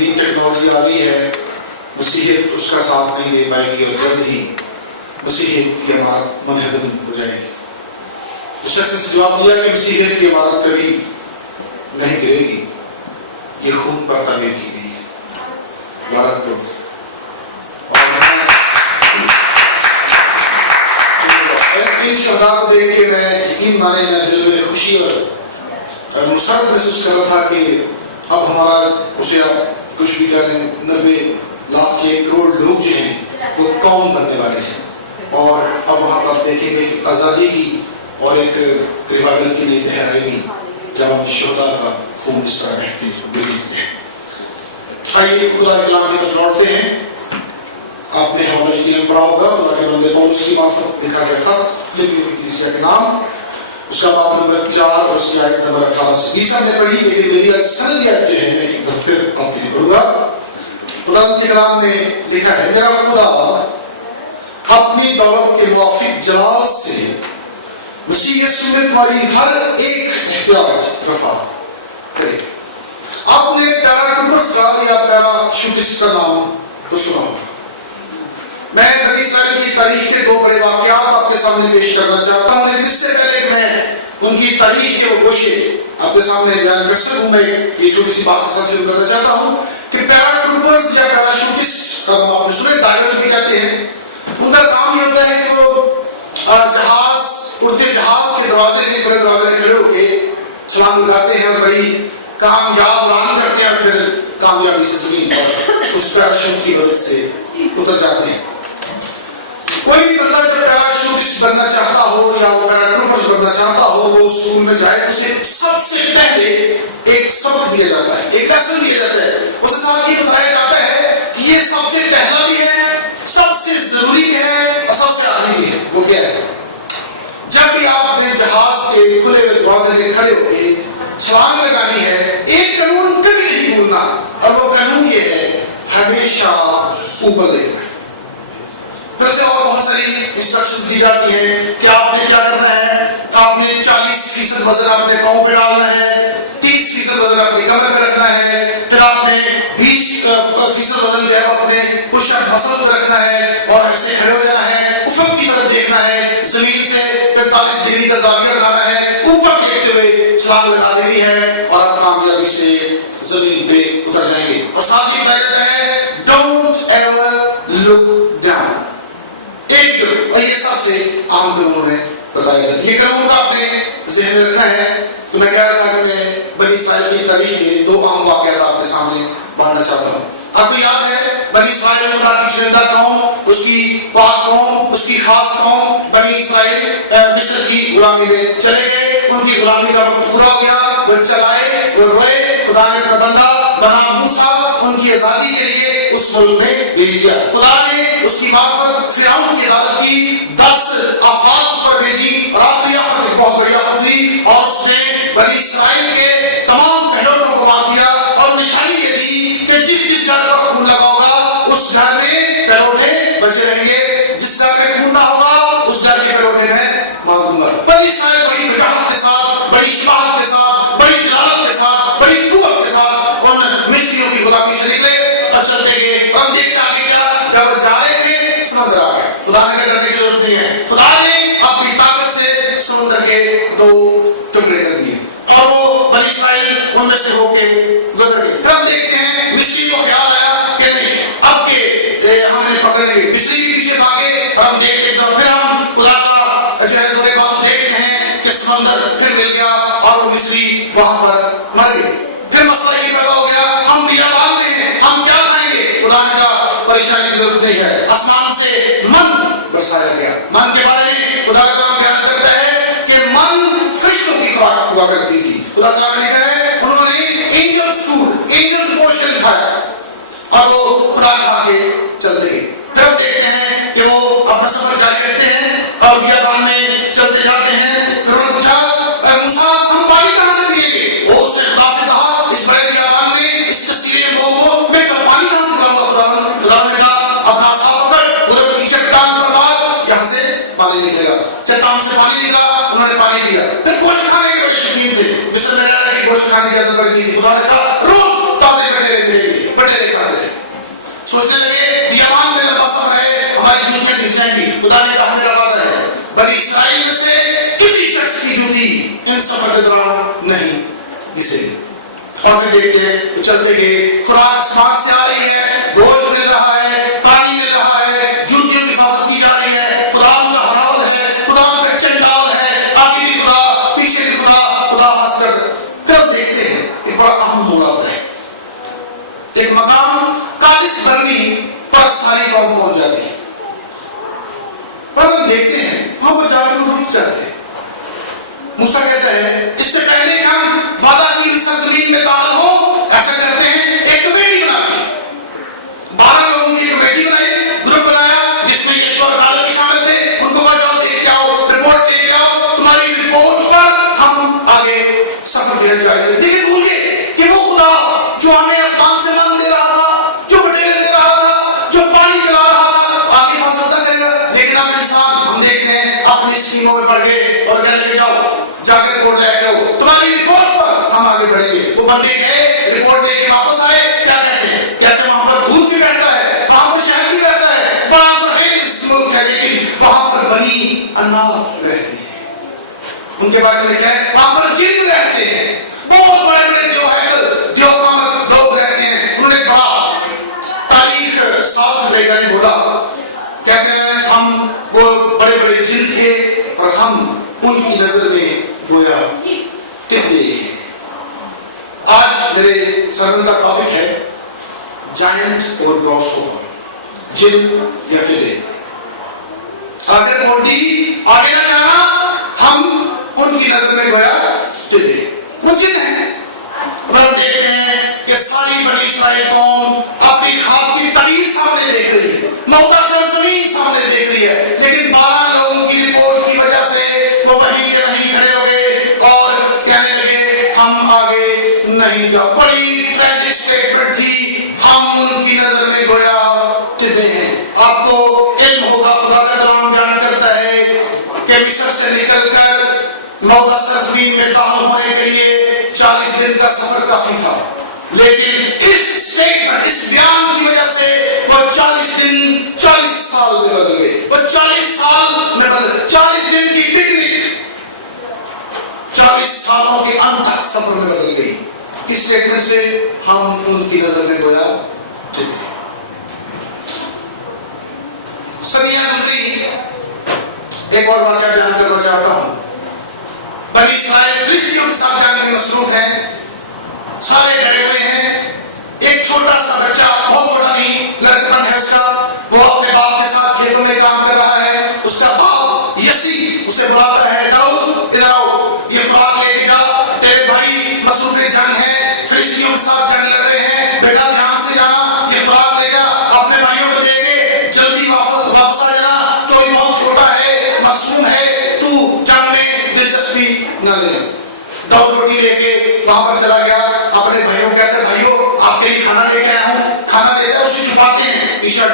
जदीद टेक्नोलॉजी आ गई है, मसीहियत उसका साथ नहीं दे पाएगी और जल्द ही मसीहियत की इमारत मुनहदम हो जाएगी। तो शख्स ने जवाब दिया कि मसीहियत की इमारत कभी नहीं गिरेगी, ये खून पर तामीर की गई है। इन शहदा को देख के मैं यकीन माने मैं दिल में खुशी और मुसरत महसूस कर रहा था कि अब हमारा उसे कुछ भी करें 90 लाख के 1 करोड़ लोग जो हैं वो कौम बनने वाले हैं। और अब वहाँ पर देखेंगे कि आज़ादी की और एक रिवाइवल की नई लहर आएगी जब हम शहदा का खून इस तरह बहते हैं। आइए खुदा के कलाम की तरफ लौटते हैं। आपने हमारा यकीन पढ़ा होगा खुदा के बंदे पौलुस की मार्फत लिखा गया खत फिलिप्पी कलीसिया के नाम, उसका बाब नंबर 4 और उसकी आयत नंबर 18 से 20 हमने पढ़ी, लेकिन मेरी आज संध्या जो है मैं एक दफा फिर आपके लिए पढ़ूंगा। खुदा के कलाम में लिखा है, मेरा खुदा अपनी दौलत के मुवाफिक जलाल से मसीह यीशु में तुम्हारी हर एक एहतियाज रफा करे। आपने पैराट्रूपर्स का या पैराशूटिस्ट का नाम तो सुना होगा। मैं बनी इस्राएल की तारीख के 2 बड़े वाकयात आपके सामने पेश करना चाहता हूं, लेकिन इससे पहले कि मैं उनकी तारीख के वो गोशे आपके सामने बयान कर सकूं, मैं ये छोटी सी बात के साथ शुरू करना चाहता हूं कि पैराट्रूपर्स या पैराशूटिस्ट का नाम आपने सुने, डाइवर्स भी कहते हैं। उनका काम ये होता है कि वो जहाज उड़ते जहाज के दरवाजे में बड़े दरवाजे में खड़े होकर छलांग लगाते हैं और बड़ी कामयाब उड़ान करते हैं, फिर कामयाबी से जमीन पर उस पैराशूट की मदद से उतर जाते हैं। कोई भी बंदा जब पैराशूटिस्ट बनना चाहता हो या वो पैराट्रूपर्स बनना चाहता हो, वो स्कूल में जाए तो उसे सबसे पहले एक सबक दिया जाता है, एक लेसन दिया जाता है। उसे साथ ये बताया जाता है कि ये सबसे पहला भी है, सबसे जरूरी है और सबसे आखिरी भी है। वो क्या है? जब भी आपने जहाज के खुले हुए दरवाजे में खड़े होकर छलांग लगानी है, एक कानून कभी नहीं भूलना, और वो कानून ये है, हमेशा ऊपर देखना है। फिर से और बहुत सारी इंस्ट्रक्शंस दी जाती हैं कि आपने क्या करना है। आपने 40% वजन अपने पांव पे डालना है, 30% वजन अपनी कमर पे रखना है, फिर आपने 20% वजन जो है अपने पुशअप मसल्स पे रखना है और ऐसे खड़े हो जाना है, उफक की तरफ देखना है, जमीन से 45 डिग्री का जाविया बनाना है, ऊपर देखते हुए छलांग लगा देनी है और आप कामयाबी से जमीन पे उतर जाएंगे। और साथ ही कहा जाता है डोंट एवर लुक डाउन, और ये सबसे आम कानून में बताया जाता है। ये कानून का आपने ज़हन में रखना है। तो मैं कह रहा था कि मैं बनी इस्राएल की तारीख के 2 आम वाक़यात आपके सामने बांटना चाहता हूँ। आपको याद है बनी इस्राएल खुदा की चुनिंदा कौम, उसकी पाक कौम, उसकी खास कौम, बनी इस्राएल मिस्र की गुलामी में चले गए, उनकी गुलामी का वक्त पूरा हो गया, वो चलाए, वो रोए, खुदा ने अपना बंदा बना मूसा उनकी आजादी के लिए उस मुल्क में भेज दिया। खुदा ने उसकी मार्फत फिरौन की अदालत की 10 आफत पर भेजी और आखिरी आफत बहुत बड़ी आफत हुई और उसने बनी इस्राएल के तमाम पहलुओं को मार दिया और निशानी ये दी कि जिस घर पर खून लगा होगा उस घर में पहलौठे बचे रहेंगे, जिस घर में खून ना होगा उस घर के पहलौठे में मार दूंगा। बनी इस्राएल बड़ी वजाहत के साथ, बड़ी शबाहत के साथ, बड़ी जलालत के साथ, बड़ी कुव्वत के साथ उन मिस्रियों की गुलामी से निकले और चलते गए। और देखते आगे क्या, जब जा रहे थे समुद्र आ गया। खुदा ने डरने की जरूरत नहीं है, खुदा ने अपनी ताकत से समुद्र के 2 टुकड़े कर दिए और वो बनी इस्राएल उनमें से होके गुजर गए। तब देखते हैं मिस्री को ख्याल आया कि नहीं अब के हमने पकड़ेंगे, मिस्री के पीछे भागे और हम देखते तो फिर हम खुदा का जो है जोरे पास देखते हैं कि समुद्र फिर मिल गया और वो मिस्री वहां पर मर गए। फिर मसला ये पैदा हो गया, हम बियाबान में हैं, हम क्या खाएंगे? खुदा ने कहा परेशानी की जरूरत नहीं है, आसमान से मन बरसाया गया। मन के बारे में खुदा का कलाम बयान करता है कि मन फरिश्तों की खुराक हुआ करती थी। खुदा कलाम में लिखा है उन्होंने एंजल्स फूड, एंजल्स पोर्शन खाया और वो खुराक खा के चलते गए। तब देखते हैं कि वो अपना सफर जारी करते हैं और बियाबान में चलते जाते हैं। फिर उन्होंने पूछा मूसा हम पानी कहां से पिएंगे? वो उसने खुदा से कहा इस बड़े बियाबान में इस कसीरे को मैं पानी कहां से लाऊंगा? खुदा ने कहा अपना साथ पकड़, उधर की चट्टान पर मार, यहां से पानी निकलेगा। चट्टान से पानी निकला, उन्होंने पानी पिया। फिर गोश्त खाने के बड़े शौकीन थे, मिस्र में रहने की गोश्त खाने की आदत पड़ गई थी। खुदा ने कहा रोज ताजे बटे खुदा ने कहा मेरा वादा है बनी इस्राएल में से किसी शख्स की जूती इन सफर के दौरान नहीं घिसेगी। और फिर देखते हैं तो चलते गए, खुराक आसमान से आ रही है, भोज मिल रहा है, पानी मिल रहा है, जूतियों की हिफाजत की जा रही है, खुदा का हरावल है, खुदा का चंडाल है, आगे भी खुदा पीछे भी खुदा, खुदा हंसकर। फिर देखते हैं एक बड़ा अहम मोड़ आता है, एक मकाम कादिश बरनी पर सारी कौम पहुंच जाती है। पर हम देखते हैं वहां पर जाकर रुक जाते हैं। मूसा कहता है इससे पहले कि हम वादा की सरजमीन में दाखिल हो, ऐसा करते हैं एक कमेटी बनाते हैं। 12 लोगों की कमेटी बनाई, ग्रुप बनाया जिसमें यीशु और कालेब भी शामिल थे। उनको कहा जाओ लेके आओ, रिपोर्ट लेके आओ, तुम्हारी रिपोर्ट पर हम आगे सफर भेज जाएंगे। देखिए भूल गए कि वो खुदा जो हमें आसमान से मन दे रहा था, जो बटेर दे रहा था, जो पानी पिला रहा था, आगे फैसला करेगा। लेकिन हम इंसान हम देखते हैं अपनी स्कीमों में पड़ गए और कहने लगे जाओ जाकर रिपोर्ट लेके आओ, तुम्हारी रिपोर्ट पर हम आगे बढ़ेंगे। वो बंदे गए, रिपोर्ट लेके वापस आए, क्या कहते हैं? कहते हैं वहां पर भूत भी बैठता है, वहां पर शहर भी रहता है, बड़ा सा मुल्क है, लेकिन वहां पर बनी अनाथ रहती है। उनके बारे में क्या है? वहां पर जिन रहते हैं, बहुत बड़े बड़े देवकामत लोग रहते हैं। उन्होंने बड़ा तारीख शास्त्र लेकर बोला, कहते हैं हम वो बड़े बड़े जिन थे और हम उनकी नजर में गोया टिड्डे। आज मेरे सर्मन का टॉपिक है जायंट और ग्रॉसहॉपर, जिन या टिड्डे। अगर बोलती आगे ना जाना, हम उनकी नजर में गोया टिड्डे, वो जिन है। हम देखते हैं कि सारी बनी इस्राएल कौम अपनी खाब की तबीर सामने देख रही है, मौता सरजमीन सामने देख रही है, लेकिन 12 लोगों की रिपोर्ट की वजह से वो वहीं के वहीं खड़े हो गए और कहने लगे हम आगे नहीं जा। बड़ी ट्रैजिक स्टेटमेंट थी, हम उनकी नजर में गोया टिड्डे हैं। आपको इल्म होगा, खुदा का कलाम बयान करता है कि मिस्र से निकलकर मौता सरजमीन में दाखिल होने के लिए 40 दिन का सफर काफी था, लेकिन इस स्टेटमेंट, इस बयान की वजह से वो 40 दिन 40 साल में बदल गए। वो 40 साल में बदल, 40 दिन की पिकनिक 40 सालों के अंत तक सफर में बदल गई। इस स्टेटमेंट से हम उनकी नजर में गोया टिड्डे। सदियां गुजरी, एक और वाक़या बयान करना चाहता हूं। बनी इस्राएल फिलिस्तीनियों के साथ जंग में मसरूफ है, सारे डरे हुए हैं। एक छोटा सा बच्चा, बहुत छोटा नहीं, लड़कपन है उसका, वो अपने बाप के साथ खेतों में काम कर रहा है। उसका बाप यसी उसे बुलाता है, दाऊद इधर आओ, ये खुराक लेके जा, तेरे भाई मसरूफ जंग है, फिलिस्तीनियों के साथ जंग लड़ रहे हैं, बेटा ध्यान से जाना, ये खुराक ले जा, अपने भाइयों को दे के जल्दी वापस आ जाना। तो ये बहुत छोटा है, मासूम है, तू जंग में दिलचस्पी न ले। दाऊद रोटी लेके वहां पर चला गया, अपने भाइयों को कहते हैं भाइयों आपके लिए खाना लेके आया हूं, खाना देता है, उसे छुपाते हैं, टी शर्ट